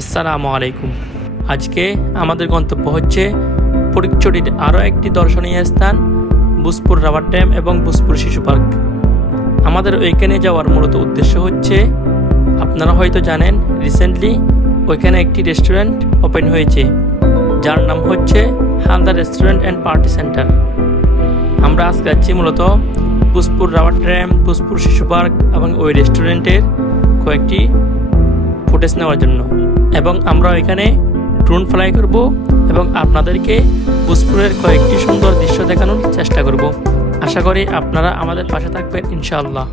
আসসালামু আলাইকুম। আজকে আমাদের গন্তব্য হচ্ছে ফটিকছড়ির আরও একটি দর্শনীয় স্থান বুসপুর রাবার ড্যাম এবং বুসপুর শিশু পার্ক। আমাদের ওইখানে যাওয়ার মূলত উদ্দেশ্য হচ্ছে, আপনারা হয়তো জানেন রিসেন্টলি ওইখানে একটি রেস্টুরেন্ট ওপেন হয়েছে যার নাম হচ্ছে Haldar restaurant and party centre. আমরা আজকে যাচ্ছি মূলত বুসপুর রাবার ড্যাম, বুসপুর শিশু পার্ক এবং ওই রেস্টুরেন্টের কয়েকটি ফুটেজ নেওয়ার জন্য, এবং আমরা এখানে ড্রোন ফ্লাই করব এবং আপনাদেরকে বুসপুরের কয়েকটি সুন্দর দৃশ্য দেখানোর চেষ্টা করব। আশা করি আপনারা আমাদের পাশে থাকবেন ইনশাআল্লাহ।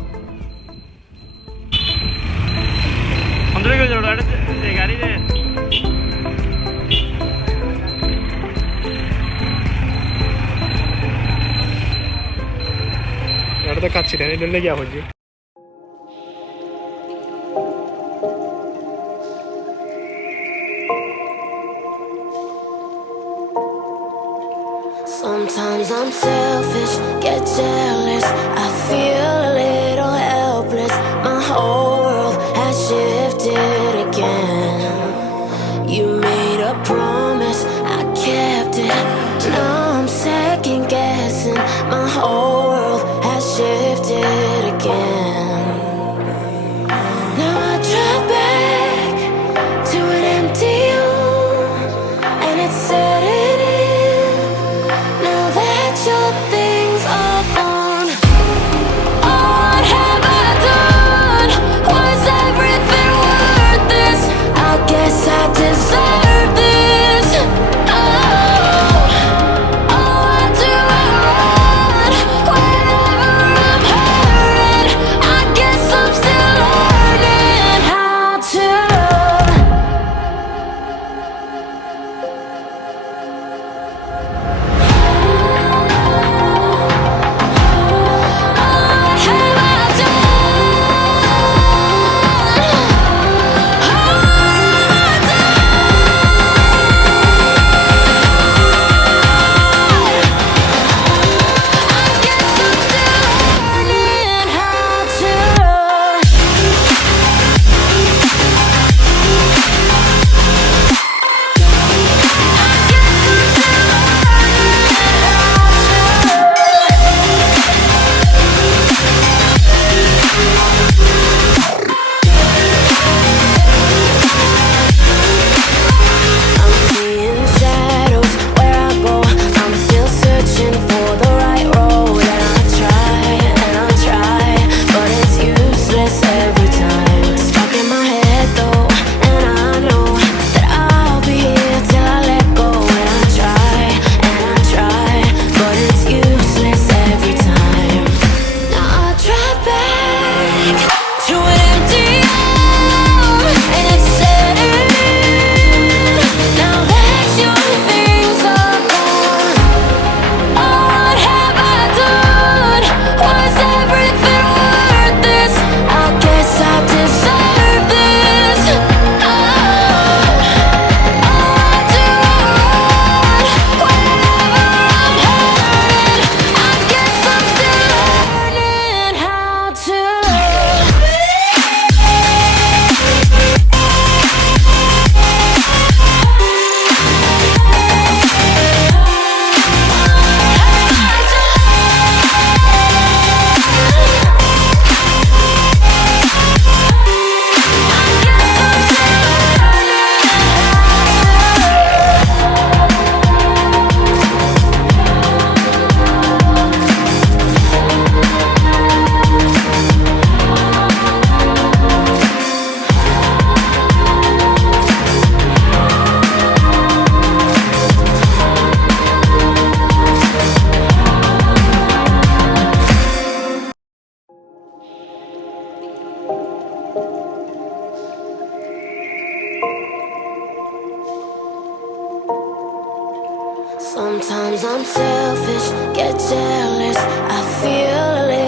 Sometimes I'm selfish, get jealous. I feel a little helpless. My whole world has shifted again. You made a promise, I kept it. Now I'm second guessing. My whole world has shifted again. Now I drive back to an empty room, and it's setting in. Now that your things are gone, what have I done? Was everything worth this? I guess I deserve this. Why do I run whenever I'm hurting? I guess I'm still learning how to love. What have I I'm seeing shadows where I go. I'm still searching for the right road, and I try, but it's useless every time. Stuck in my head though, and I know that I'll be here till I let go. And I try, but it's useless every time. Now I drive back to an empty home, and it's setting in. Now that your things are gone, what have I done? Was everything worth this? I guess I deserve this. Why do I run whenever I'm hurting? I guess I'm still learning how to love. Sometimes I'm selfish, get jealous. I feel a little